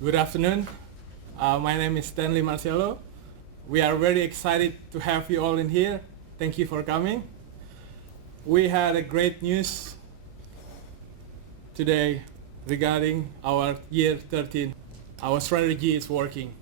Good afternoon. My name is Stanley Marcello. We are very excited to have you all in here. Thank you for coming. We had a great news today regarding our year 13. Our strategy is working.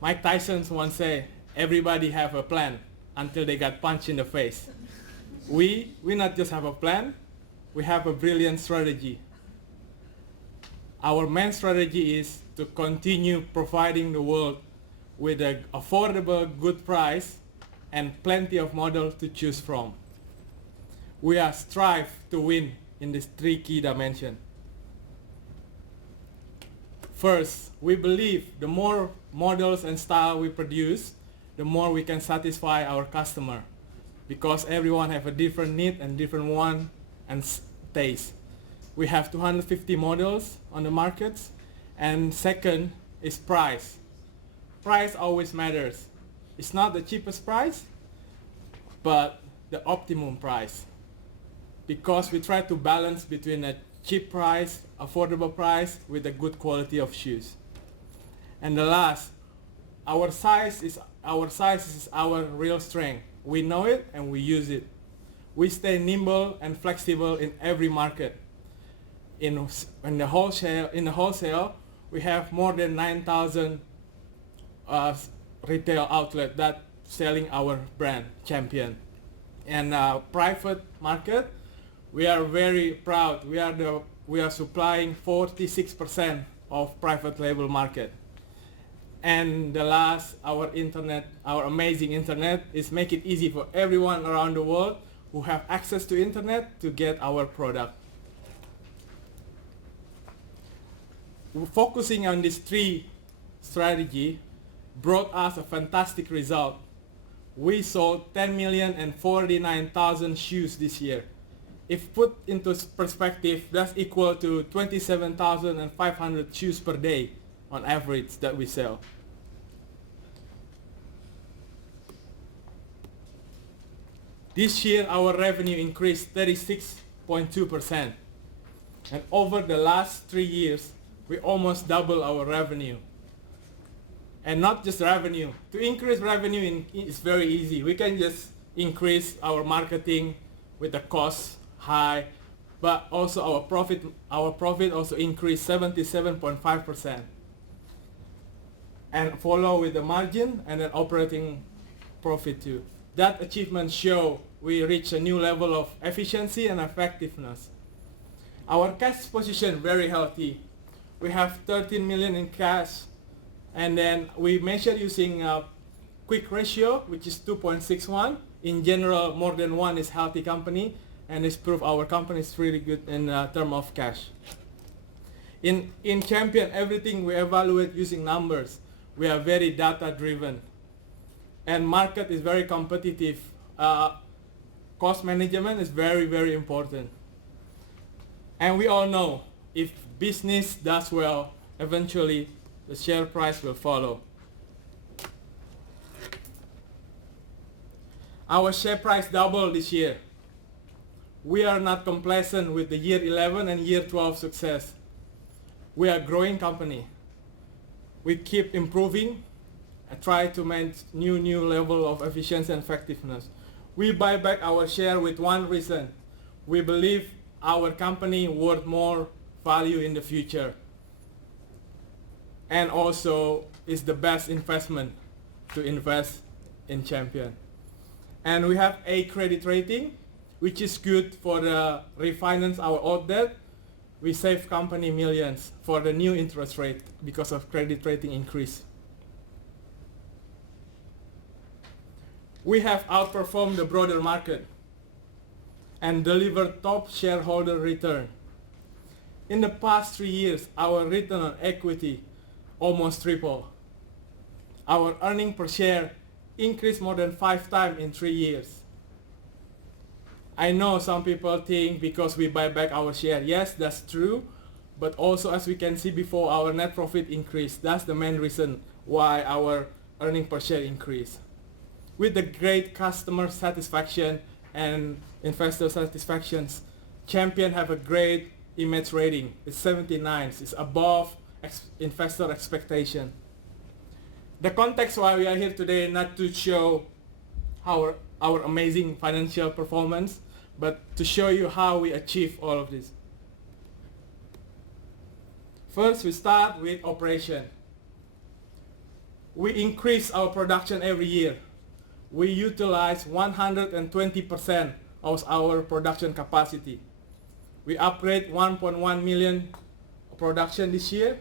Mike Tyson once said, everybody have a plan until they got punched in the face. We not just have a plan, we have a brilliant strategy. Our main strategy is to continue providing the world with an affordable, good price and plenty of models to choose from. We are strive to win in these three key dimensions. First, we believe the more models and style we produce, the more we can satisfy our customer, because everyone have a different need and different want and taste. We have 250 models on the markets. And second is price. Price always matters. It's not the cheapest price, but the optimum price. Because we try to balance between a cheap price, affordable price with a good quality of shoes. And the last, our size is our real strength. We know it and we use it. We stay nimble and flexible in every market. In the wholesale, we have more than 9,000 retail outlets that selling our brand Champion. And private market, we are very proud. We are supplying 46% of private label market. And the last, our amazing internet is make it easy for everyone around the world who have access to internet to get our product. Focusing on these three strategy brought us a fantastic result. We sold 10,049,000 shoes this year. If put into perspective, that's equal to 27,500 shoes per day on average that we sell. This year our revenue increased 36.2%. And over the last 3 years, we almost double our revenue. And not just revenue. To increase revenue is very easy. We can just increase our marketing with the cost high, but also our profit also increased 77.5%. And follow with the margin and then operating profit too. That achievement show we reach a new level of efficiency and effectiveness. Our cash position very healthy. We have 13 million in cash, and then we measure using a quick ratio, which is 2.61. In general, more than one is healthy company, and it's proof our company is really good in term of cash. In Champion, everything we evaluate using numbers. We are very data driven, and market is very competitive. Cost management is very, very important. And we all know if business does well, eventually the share price will follow. Our share price doubled this year. We are not complacent with the year 11 and year 12 success. We are a growing company. We keep improving and try to maintain new level of efficiency and effectiveness. We buy back our share with one reason. We believe our company worth more value in the future, and also is the best investment to invest in Champion. And we have A credit rating, which is good for the refinance our old debt. We save company millions for the new interest rate because of credit rating increase. We have outperformed the broader market and delivered top shareholder return. In the past 3 years, our return on equity almost tripled. Our earning per share increased more than 5 times in 3 years. I know some people think because we buy back our share, yes, that's true, but also as we can see before, our net profit increased. That's the main reason why our earning per share increased. With the great customer satisfaction and investor satisfactions, Champion have a great image rating. It's 79. It's above investor expectation. The context why we are here today, not to show our amazing financial performance, but to show you how we achieve all of this. First, we start with operation. We increase our production every year. We utilize 120% of our production capacity. We upgrade 1.1 million production this year,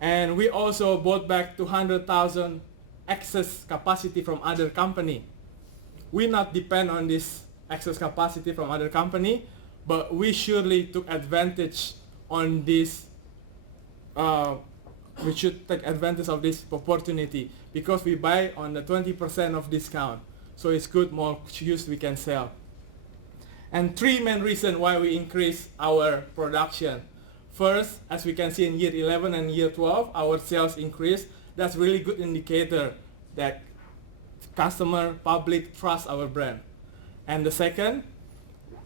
and we also bought back 200,000 excess capacity from other company. We not depend on this excess capacity from other company, but we surely took advantage on this. We should take advantage of this opportunity because we buy on the 20% of discount. So it's good, more shoes we can sell. And three main reasons why we increase our production. First, as we can see in year 11 and year 12, our sales increase. That's really good indicator that customer, public trust our brand. And the second,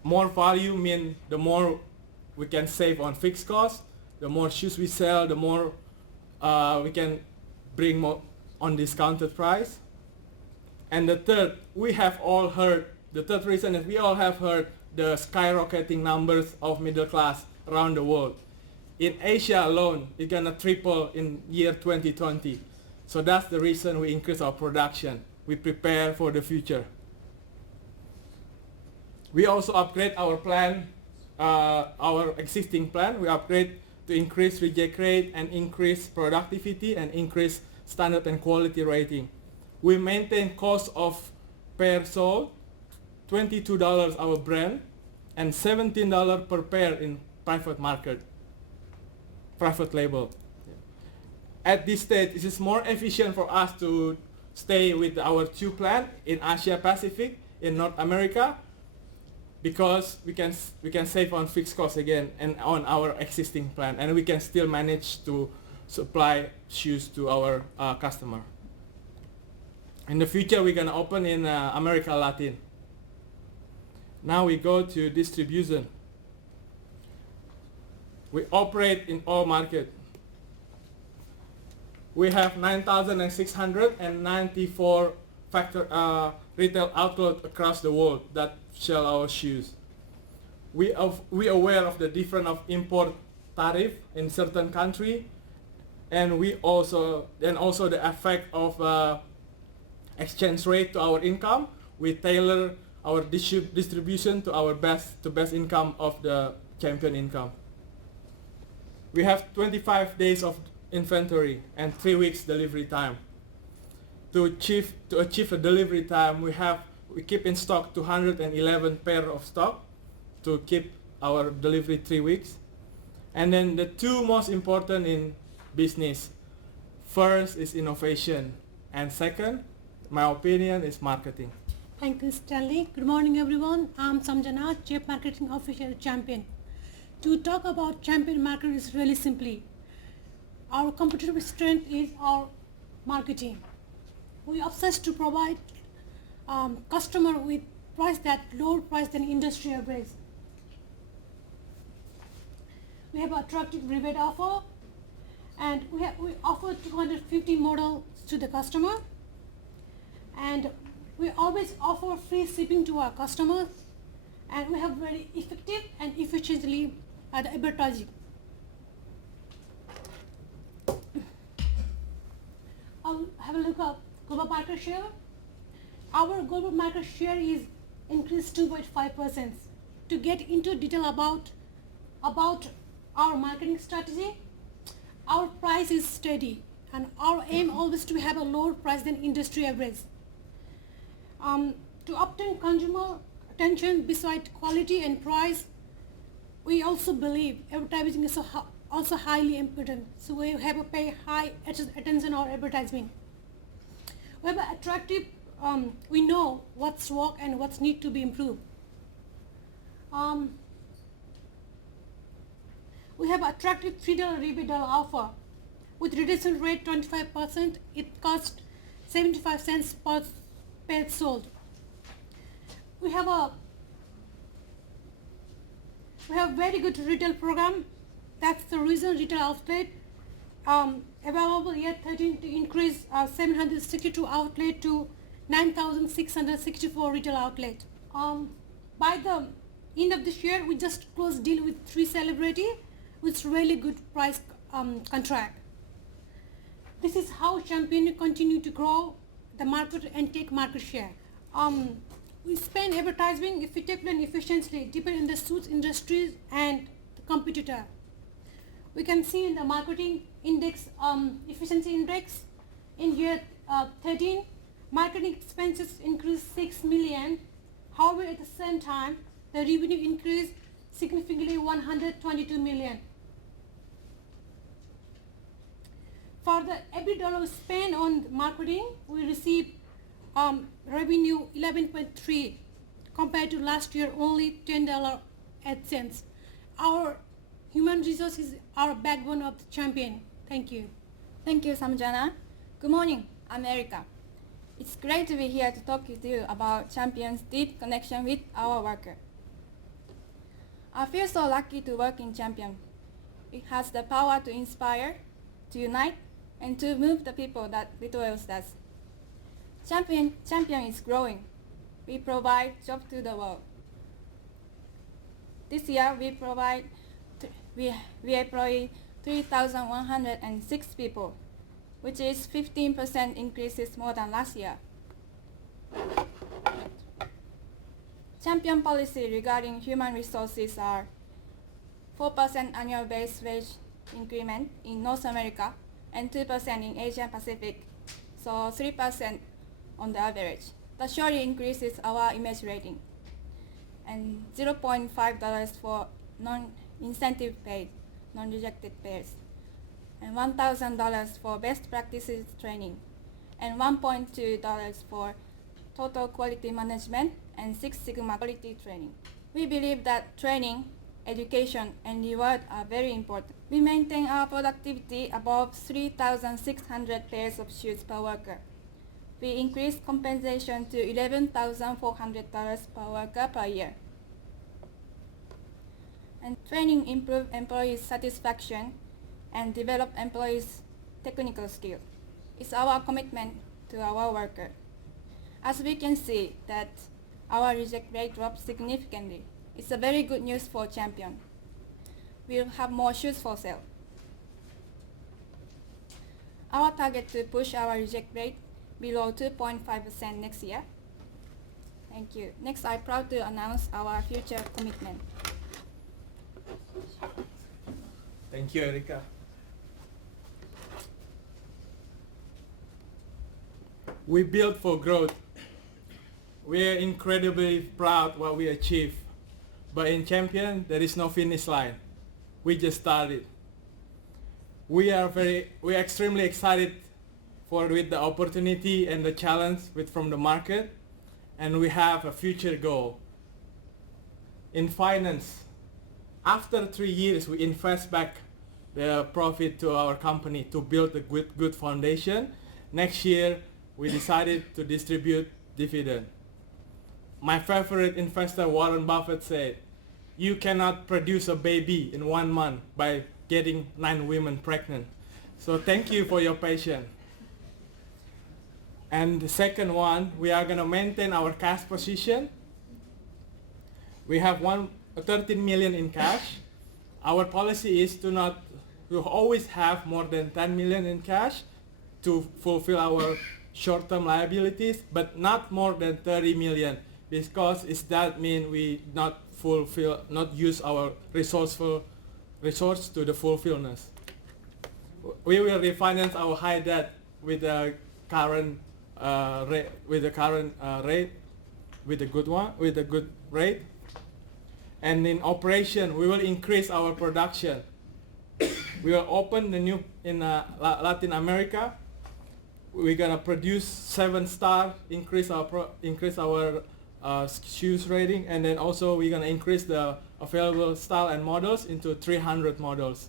more value mean the more we can save on fixed costs. The more shoes we sell, the more we can bring more on discounted price. And the third, the third reason is we all have heard the skyrocketing numbers of middle class around the world. In Asia alone, it's gonna triple in year 2020. So that's the reason we increase our production. We prepare for the future. We also upgrade our plan, our existing plan. We upgrade to increase reject rate and increase productivity and increase standard and quality rating. We maintain cost of pair sold, $22 our brand, and $17 per pair in private market, private label. At this stage, it is more efficient for us to stay with our two plants in Asia Pacific, in North America, because we can save on fixed costs again and on our existing plant, and we can still manage to supply shoes to our customer. In the future, we're gonna open in America Latin. Now we go to distribution. We operate in all markets. We have 9,694 retail outlets across the world that sell our shoes. We aware of the difference of import tariff in certain country, and also the effect of exchange rate to our income. We tailor our distribution to our best income of the champion income. We have 25 days of inventory and 3 weeks delivery time. To achieve a delivery time, we keep in stock 211 pair of stock to keep our delivery 3 weeks. And then the two most important in business, first is innovation, and second, my opinion, is marketing. Thank you, Stanley. Good morning, everyone. I'm Samhna, Chief Marketing Officer at Champion. To talk about Champion market is really simply, our competitive strength is our marketing. We obsess to provide customer with price that lower price than industry average. We have attractive rebate offer, and we offer 250 models to the customer, and we always offer free shipping to our customers, and we have very effective and efficiently advertising. I'll have a look at global market share. Our global market share is increased 2.5%. To get into detail about our marketing strategy, our price is steady, and our aim always to have a lower price than industry average. To obtain consumer attention besides quality and price, we also believe advertising is also highly important. So we have to pay high attention on advertising. We have attractive. We know what's work and what's need to be improved. We have attractive $3 rebate offer with reduction rate 25%. It costs 75 cents per pair sold. We have very good retail program. That's the reason retail outlet available year 13 to increase 762 outlet to 9,664 retail outlet. By the end of this year, we just closed deal with 3 celebrity with really good price contract. This is how Champion continue to grow the market and take market share. We spend advertising effectively and efficiently depending on the suits industries and the competitor. We can see in the marketing index, efficiency index in year 13, marketing expenses increased 6 million. However, at the same time, the revenue increased significantly 122 million. For the every dollar spent on marketing, we receive revenue 11.3 compared to last year only $10.08. Our human resources are backbone of the Champion. Thank you. Thank you, Samhna. Good morning, I'm Erika. It's great to be here to talk with you about Champion's deep connection with our worker. I feel so lucky to work in Champion. It has the power to inspire, to unite, and to move the people that little else does. Champion is growing. We provide jobs to the world. This year we employ 3,106 people, which is 15% increases more than last year. Champion policy regarding human resources are 4% annual base wage increment in North America and 2% in Asia Pacific, so 3% on the average. That surely increases our image rating. And $0.5 for non-incentive paid, non-rejected pairs, and $1,000 for best practices training, and $1.2 for total quality management and Six Sigma quality training. We believe that training, education, and reward are very important. We maintain our productivity above 3,600 pairs of shoes per worker. We increase compensation to $11,400 per worker per year. And training improve employees' satisfaction and develop employees' technical skills. It's our commitment to our worker. As we can see that our reject rate dropped significantly. It's a very good news for Champion. We'll have more shoes for sale. Our target to push our reject rate below 2.5% next year. Thank you. Next, I'm proud to announce our future commitment. Thank you, Erika. We built for growth. We are incredibly proud what we achieved. But in Champion, there is no finish line. We just started. We are extremely excited with the opportunity and the challenge from the market, and we have a future goal. In finance, after 3 years, we invest back the profit to our company to build a good foundation. Next year, we decided to distribute dividend. My favorite investor, Warren Buffett, said, "You cannot produce a baby in 1 month by getting 9 women pregnant." So thank you for your patience. And the second one, we are going to maintain our cash position. We have 13 million in cash. Our policy is to always have more than 10 million in cash to fulfill our short-term liabilities, but not more than 30 million, because that means we not use our resource to the fulfillment. We will refinance our high debt with the current rate, with a good rate. And in operation, we will increase our production. We will open the new in Latin America. We're gonna produce 7-star, increase our shoes rating, and then also we're gonna increase the available style and models into 300 models.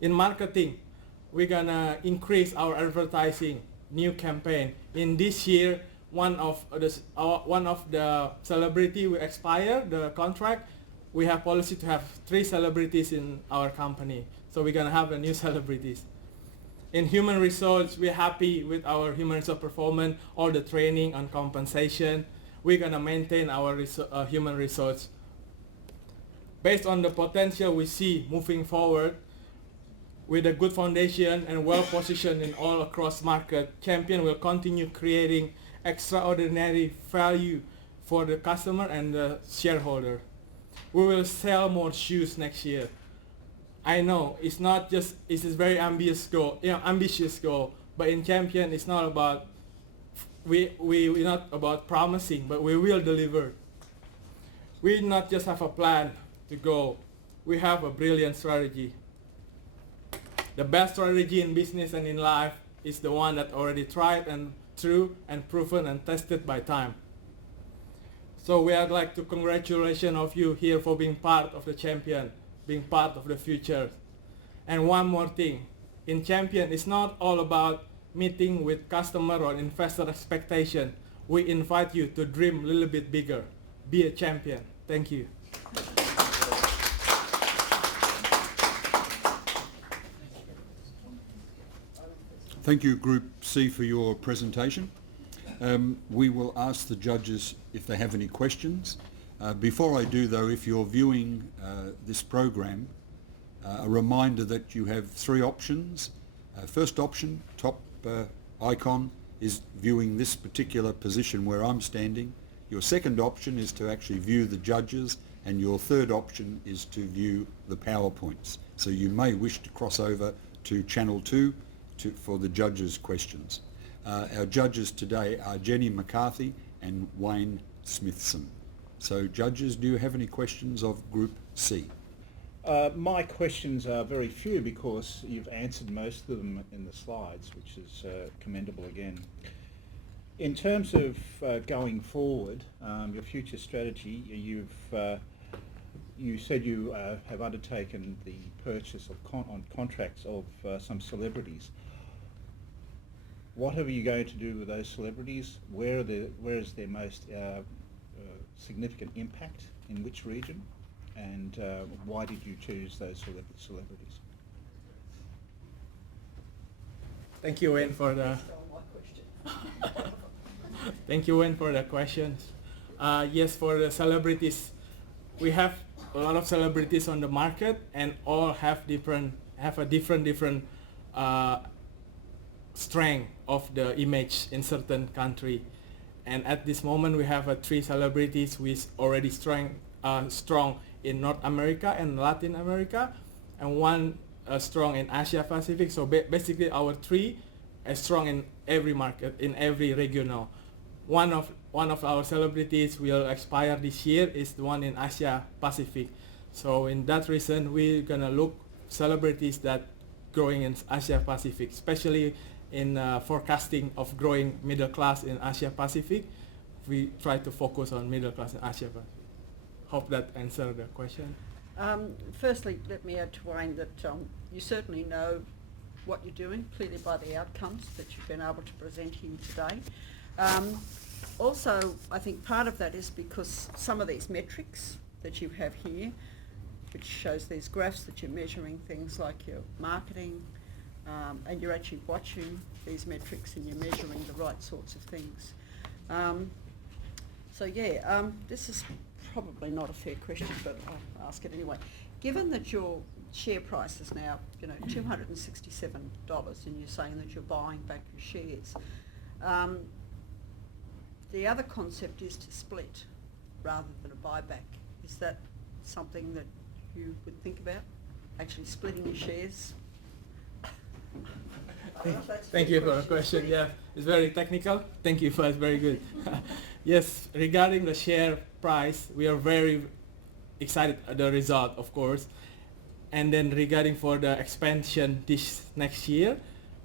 In marketing, we're gonna increase our advertising, new campaign. In this year, one of the celebrity will expire the contract. We have policy to have 3 celebrities in our company, so we're gonna have the new celebrities. In human resource, we're happy with our human resource performance, all the training and compensation. We're gonna maintain our human resource. Based on the potential we see moving forward, with a good foundation and well positioned in all across market, Champion will continue creating extraordinary value for the customer and the shareholder. We will sell more shoes next year. I know it's not just, it's a very ambitious goal, but in Champion it's not about, we're not about promising, but we will deliver. We not just have a plan to go, we have a brilliant strategy. The best strategy in business and in life is the one that already tried and true and proven and tested by time. So we would like to congratulate of you here for being part of the Champion, being part of the future. And one more thing, in Champion, it's not all about meeting with customer or investor expectation. We invite you to dream a little bit bigger. Be a champion. Thank you. Thank you, Group C, for your presentation. We will ask the judges if they have any questions. Before I do, though, if you're viewing this program, a reminder that you have three options. First option, top icon, is viewing this particular position where I'm standing. Your second option is to actually view the judges, and your third option is to view the PowerPoints. So you may wish to cross over to Channel 2 for the judges' questions. Our judges today are Jenny McCarthy and Wayne Smithson. So judges, do you have any questions of Group C? My questions are very few because you've answered most of them in the slides, which is commendable again. In terms of going forward, your future strategy, you said you have undertaken the purchase of contracts of some celebrities. What are you going to do with those celebrities? Where is their most significant impact? In which region? And why did you choose those celebrities? Thank you, Wayne, for the. Thank you, Wayne, for the questions. Yes, for the celebrities, we have a lot of celebrities on the market, and all have a different strength of the image in certain country. And at this moment, we have three celebrities with already strong in North America and Latin America, and one strong in Asia Pacific. So basically, our three are strong in every market, in every regional. One of our celebrities will expire this year is the one in Asia Pacific. So in that reason, we're gonna look celebrities that growing in Asia Pacific, especially in forecasting of growing middle class in Asia Pacific. We try to focus on middle class in Asia Pacific. Hope that answered the question. Firstly, let me add to Wayne that you certainly know what you're doing, clearly by the outcomes that you've been able to present here today. Also, I think part of that is because some of these metrics that you have here, which shows these graphs that you're measuring things like your marketing, and you're actually watching these metrics and you're measuring the right sorts of things. This is probably not a fair question, but I'll ask it anyway. Given that your share price is now, $267, and you're saying that you're buying back your shares, the other concept is to split rather than a buyback. Is that something that you would think about, actually splitting your shares? Thank you for the question. Yeah, it's very technical. Thank you for it. Very good. Yes, regarding the share price, we are very excited at the result, of course. And then regarding for the expansion this next year,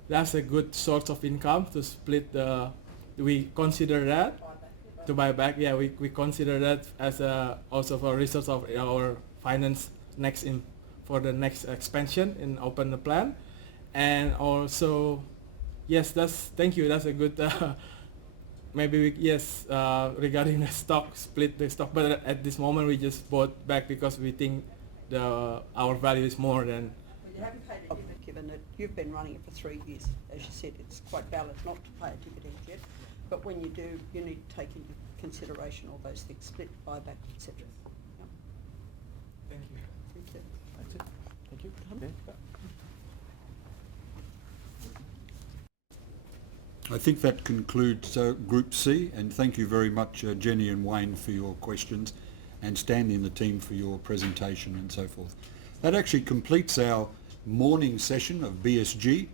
that's a good source of income to split the. We consider that to buy back. Yeah, we consider that as also for resource of our finance for the next expansion and open the plan. And also, yes, thank you. That's a good. Regarding the stock, split the stock. But at this moment, we just bought back because we think our value is more than. Well, you haven't paid a dividend given that you've been running it for 3 years. As you said, it's quite valid not to pay a dividend yet, but when you do, you need to take into consideration all those things, split, buyback, etc. Yeah. Thank you. Thank you. That's it. Thank you. Yeah. I think that concludes Group C, and thank you very much Jenny and Wayne for your questions, and Stanley and the team for your presentation and so forth. That actually completes our morning session of BSG.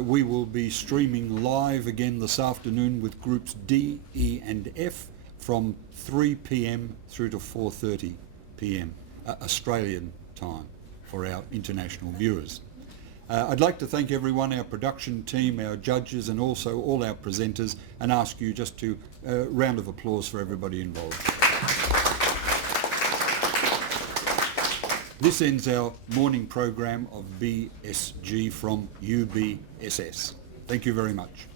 We will be streaming live again this afternoon with Groups D, E and F from 3 p.m. through to 4:30 p.m. Australian time for our international viewers. I'd like to thank everyone, our production team, our judges and also all our presenters, and ask you just to round of applause for everybody involved. This ends our morning program of BSG from UBSS. Thank you very much.